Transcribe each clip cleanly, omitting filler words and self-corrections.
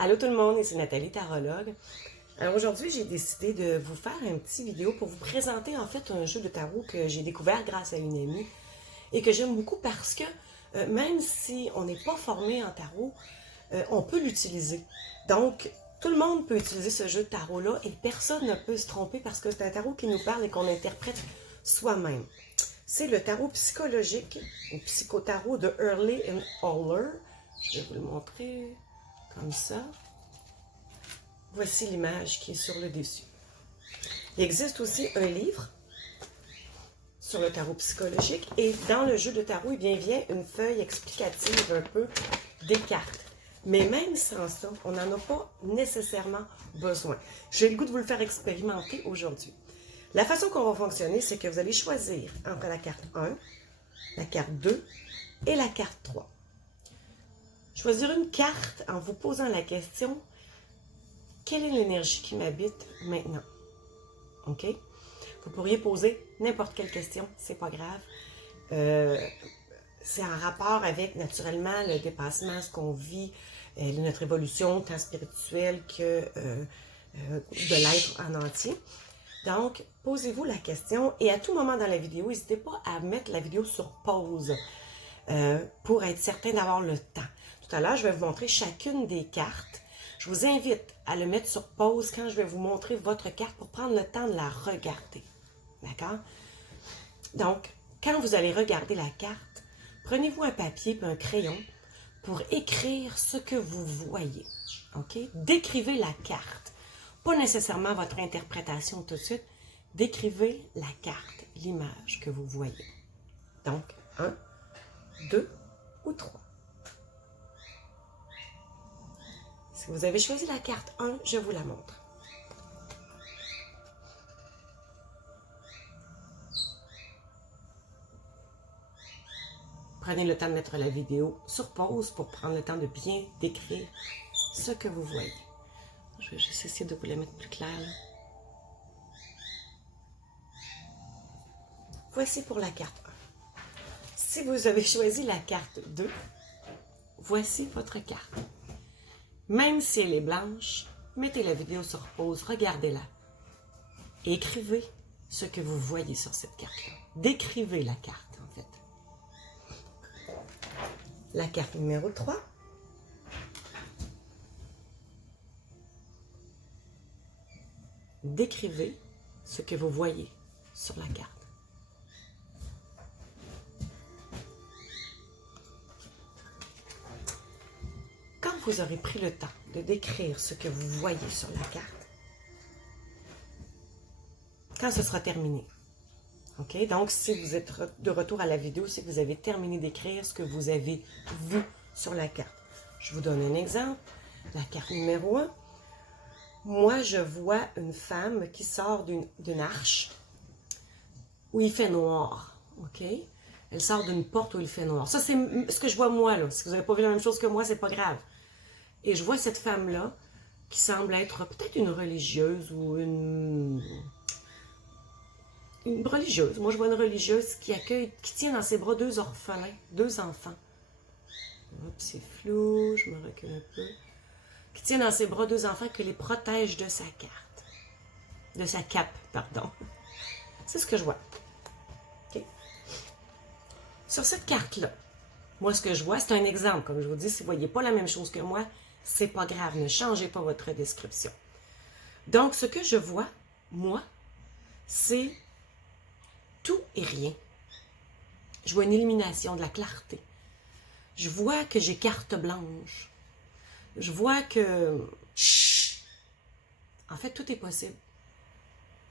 Allô tout le monde, ici Nathalie, tarologue. Alors aujourd'hui, j'ai décidé de vous faire une petite vidéo pour vous présenter en fait un jeu de tarot que j'ai découvert grâce à une amie et que j'aime beaucoup parce que même si on n'est pas formé en tarot, on peut l'utiliser. Donc, tout le monde peut utiliser ce jeu de tarot-là et personne ne peut se tromper parce que c'est un tarot qui nous parle et qu'on interprète soi-même. C'est le tarot psychologique, ou psychotarot de Hurley and Haller. Je vais vous le montrer comme ça. Voici l'image qui est sur le dessus. Il existe aussi un livre sur le tarot psychologique et dans le jeu de tarot, il vient une feuille explicative un peu des cartes. Mais même sans ça, on n'en a pas nécessairement besoin. J'ai le goût de vous le faire expérimenter aujourd'hui. La façon qu'on va fonctionner, c'est que vous allez choisir entre la carte 1, la carte 2 et la carte 3. Choisir une carte en vous posant la question: quelle est l'énergie qui m'habite maintenant? OK? Vous pourriez poser n'importe quelle question, c'est pas grave. C'est en rapport avec, naturellement, le dépassement, ce qu'on vit, notre évolution, tant spirituelle que de l'être en entier. Donc, posez-vous la question et à tout moment dans la vidéo, n'hésitez pas à mettre la vidéo sur pause pour être certain d'avoir le temps. Tout à l'heure, je vais vous montrer chacune des cartes. Je vous invite à le mettre sur pause quand je vais vous montrer votre carte pour prendre le temps de la regarder. D'accord? Donc, quand vous allez regarder la carte, prenez-vous un papier et un crayon pour écrire ce que vous voyez. OK? Décrivez la carte. Pas nécessairement votre interprétation tout de suite. Décrivez la carte, l'image que vous voyez. Donc, 1, 2 ou 3. Si vous avez choisi la carte 1, je vous la montre. Prenez le temps de mettre la vidéo sur pause pour prendre le temps de bien décrire ce que vous voyez. Je vais juste essayer de vous la mettre plus claire. Voici pour la carte 1. Si vous avez choisi la carte 2, voici votre carte. Même si elle est blanche, mettez la vidéo sur pause, regardez-la. Et écrivez ce que vous voyez sur cette carte-là. Décrivez la carte, en fait. La carte numéro 3. Décrivez ce que vous voyez sur la carte. Quand vous aurez pris le temps de décrire ce que vous voyez sur la carte, quand ce sera terminé, OK? Donc, si vous êtes de retour à la vidéo, c'est que vous avez terminé d'écrire ce que vous avez vu sur la carte. Je vous donne un exemple. La carte numéro 1. Moi, je vois une femme qui sort d'une arche où il fait noir. OK? Elle sort d'une porte où il fait noir. Ça, c'est ce que je vois moi, là. Si vous n'avez pas vu la même chose que moi, c'est pas grave. Et je vois cette femme-là qui semble être peut-être une religieuse ou une religieuse. Moi, je vois une religieuse qui tient dans ses bras deux orphelins, deux enfants. Hop, c'est flou, je me recule un peu. Qui tient dans ses bras deux enfants qui les protège de sa carte. De sa cape, pardon. C'est ce que je vois. Okay. Sur cette carte-là, moi, ce que je vois, c'est un exemple. Comme je vous dis, si vous ne voyez pas la même chose que moi, c'est pas grave. Ne changez pas votre description. Donc, ce que je vois, moi, c'est tout et rien. Je vois une illumination, de la clarté. Je vois que j'ai carte blanche. Je vois que, en fait, tout est possible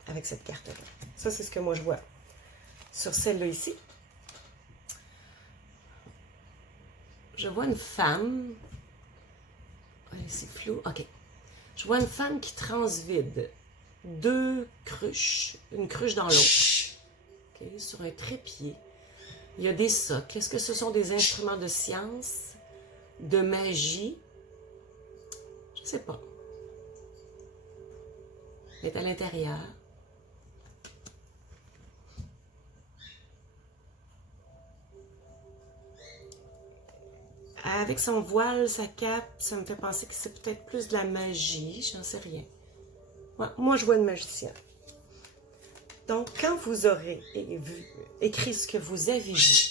avec cette carte-là. Ça, c'est ce que moi, je vois. Sur celle-là ici, je vois une femme. C'est flou. OK. Je vois une femme qui transvide deux cruches. Une cruche dans l'autre. Okay, sur un trépied. Il y a des socles. Est-ce que ce sont des instruments de science, de magie? Je ne sais pas. Elle est à l'intérieur. Avec son voile, sa cape, ça me fait penser que c'est peut-être plus de la magie, j'en sais rien. Ouais, moi, je vois une magicienne. Donc, quand vous aurez écrit ce que vous avez vu,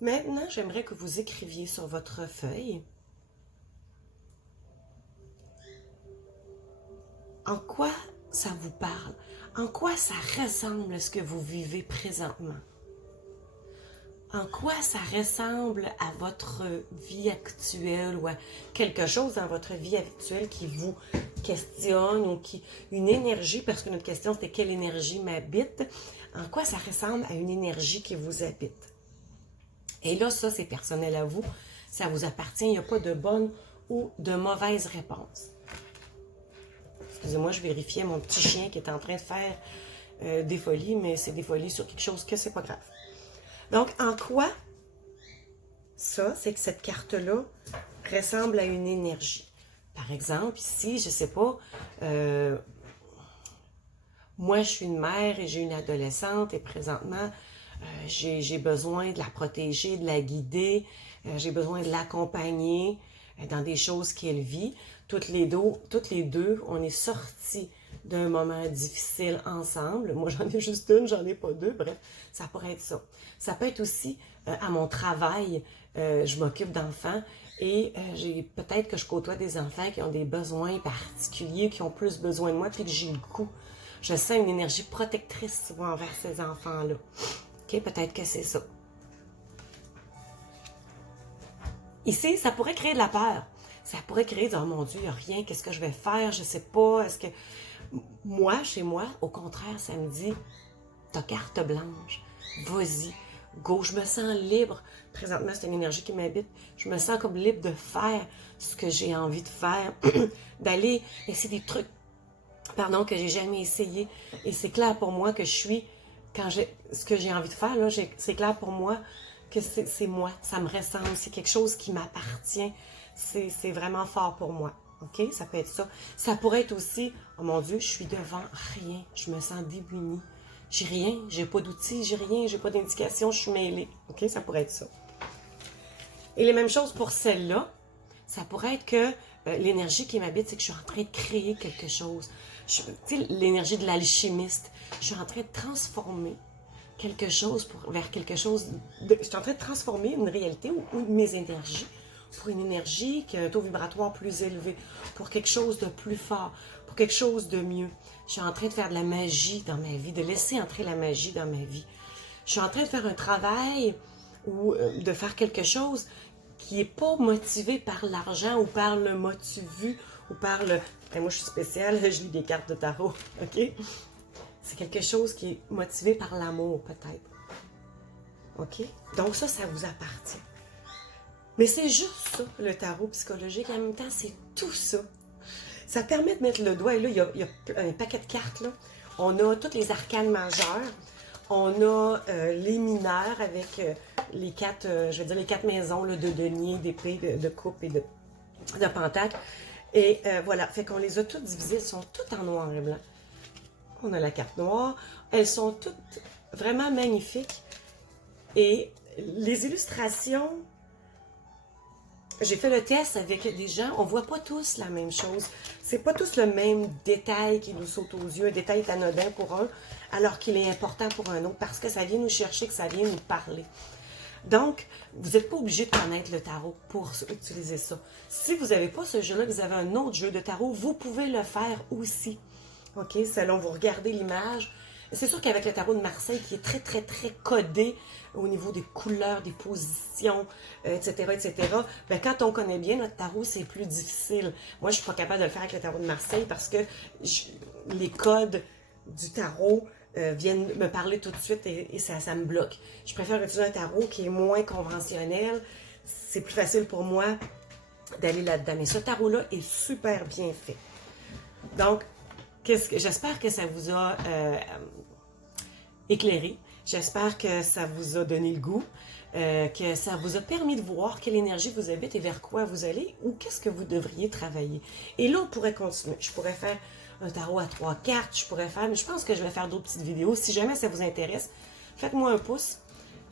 maintenant, j'aimerais que vous écriviez sur votre feuille en quoi ça vous parle, en quoi ça ressemble à ce que vous vivez présentement. En quoi ça ressemble à votre vie actuelle ou à quelque chose dans votre vie actuelle qui vous questionne ou qui une énergie, parce que notre question c'était quelle énergie m'habite, en quoi ça ressemble à une énergie qui vous habite. Et là, ça c'est personnel à vous, ça vous appartient, il n'y a pas de bonne ou de mauvaise réponse. Excusez-moi, je vérifiais mon petit chien qui est en train de faire des folies, mais c'est des folies sur quelque chose que c'est pas grave. Donc, en quoi ça, c'est que cette carte-là ressemble à une énergie? Par exemple, ici, je ne sais pas, moi, je suis une mère et j'ai une adolescente et présentement, j'ai besoin de la protéger, de la guider, j'ai besoin de l'accompagner dans des choses qu'elle vit. Toutes les deux, on est sortis d'un moment difficile ensemble. Moi, j'en ai juste une, j'en ai pas deux. Bref, ça pourrait être ça. Ça peut être aussi à mon travail, je m'occupe d'enfants et peut-être que je côtoie des enfants qui ont des besoins particuliers, qui ont plus besoin de moi, puis que j'ai le coup. Je sens une énergie protectrice souvent envers ces enfants-là. OK, peut-être que c'est ça. Ici, ça pourrait créer de la peur. Ça pourrait créer, oh mon Dieu, il n'y a rien, qu'est-ce que je vais faire, je ne sais pas, est-ce que... Moi, chez moi, au contraire, ça me dit, t'as carte blanche, vas-y, go, je me sens libre. Présentement, c'est une énergie qui m'habite. Je me sens comme libre de faire ce que j'ai envie de faire, d'aller essayer des trucs, que j'ai jamais essayé. Et c'est clair pour moi que je suis, ce que j'ai envie de faire, là, c'est clair pour moi que c'est moi, ça me ressemble, c'est quelque chose qui m'appartient. C'est vraiment fort pour moi. OK? Ça peut être ça. Ça pourrait être aussi, oh mon Dieu, je suis devant rien. Je me sens démunie. J'ai rien, j'ai pas d'outils, j'ai rien, j'ai pas d'indication, je suis mêlée. OK? Ça pourrait être ça. Et les mêmes choses pour celle-là. Ça pourrait être que l'énergie qui m'habite, c'est que je suis en train de créer quelque chose. Tu sais, l'énergie de l'alchimiste. Je suis en train de transformer quelque chose vers quelque chose. Je suis en train de transformer une réalité ou mes énergies pour une énergie qui a un taux vibratoire plus élevé, pour quelque chose de plus fort, pour quelque chose de mieux. Je suis en train de faire de la magie dans ma vie, de laisser entrer la magie dans ma vie. Je suis en train de faire un travail ou de faire quelque chose qui n'est pas motivé par l'argent ou par le motu vu ou par le... moi, je suis spéciale, je lis des cartes de tarot, OK? C'est quelque chose qui est motivé par l'amour, peut-être. OK? Donc ça vous appartient. Mais c'est juste ça, le tarot psychologique. En même temps, c'est tout ça. Ça permet de mettre le doigt. Et là, il y a un paquet de cartes. Là. On a toutes les arcanes majeures. On a les mineurs avec les quatre, les quatre maisons là, de denier, d'épée, de coupe et de pentacle. Et voilà, fait qu'on les a toutes divisées. Elles sont toutes en noir et blanc. On a la carte noire. Elles sont toutes vraiment magnifiques. Et les illustrations... J'ai fait le test avec des gens, on ne voit pas tous la même chose. C'est pas tous le même détail qui nous saute aux yeux. Un détail est anodin pour un, alors qu'il est important pour un autre, parce que ça vient nous chercher, que ça vient nous parler. Donc, vous n'êtes pas obligé de connaître le tarot pour utiliser ça. Si vous n'avez pas ce jeu-là, vous avez un autre jeu de tarot, vous pouvez le faire aussi. OK? Selon vous regardez l'image. C'est sûr qu'avec le tarot de Marseille, qui est très, très, très codé au niveau des couleurs, des positions, etc., bien, quand on connaît bien notre tarot, c'est plus difficile. Moi, je ne suis pas capable de le faire avec le tarot de Marseille parce que les codes du tarot viennent me parler tout de suite et ça me bloque. Je préfère utiliser un tarot qui est moins conventionnel. C'est plus facile pour moi d'aller là-dedans. Mais ce tarot-là est super bien fait. Donc, j'espère que ça vous a éclairé. J'espère que ça vous a donné le goût, que ça vous a permis de voir quelle énergie vous habite et vers quoi vous allez ou qu'est-ce que vous devriez travailler. Et là, on pourrait continuer. Je pourrais faire un tarot à 3 cartes, mais je pense que je vais faire d'autres petites vidéos. Si jamais ça vous intéresse, faites-moi un pouce.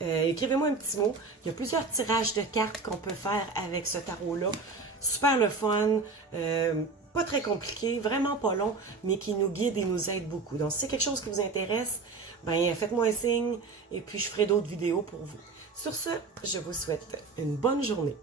écrivez-moi un petit mot. Il y a plusieurs tirages de cartes qu'on peut faire avec ce tarot-là. Super le fun, pas très compliqué, vraiment pas long, mais qui nous guide et nous aide beaucoup. Donc, si c'est quelque chose qui vous intéresse, ben faites-moi un signe et puis je ferai d'autres vidéos pour vous. Sur ce, je vous souhaite une bonne journée.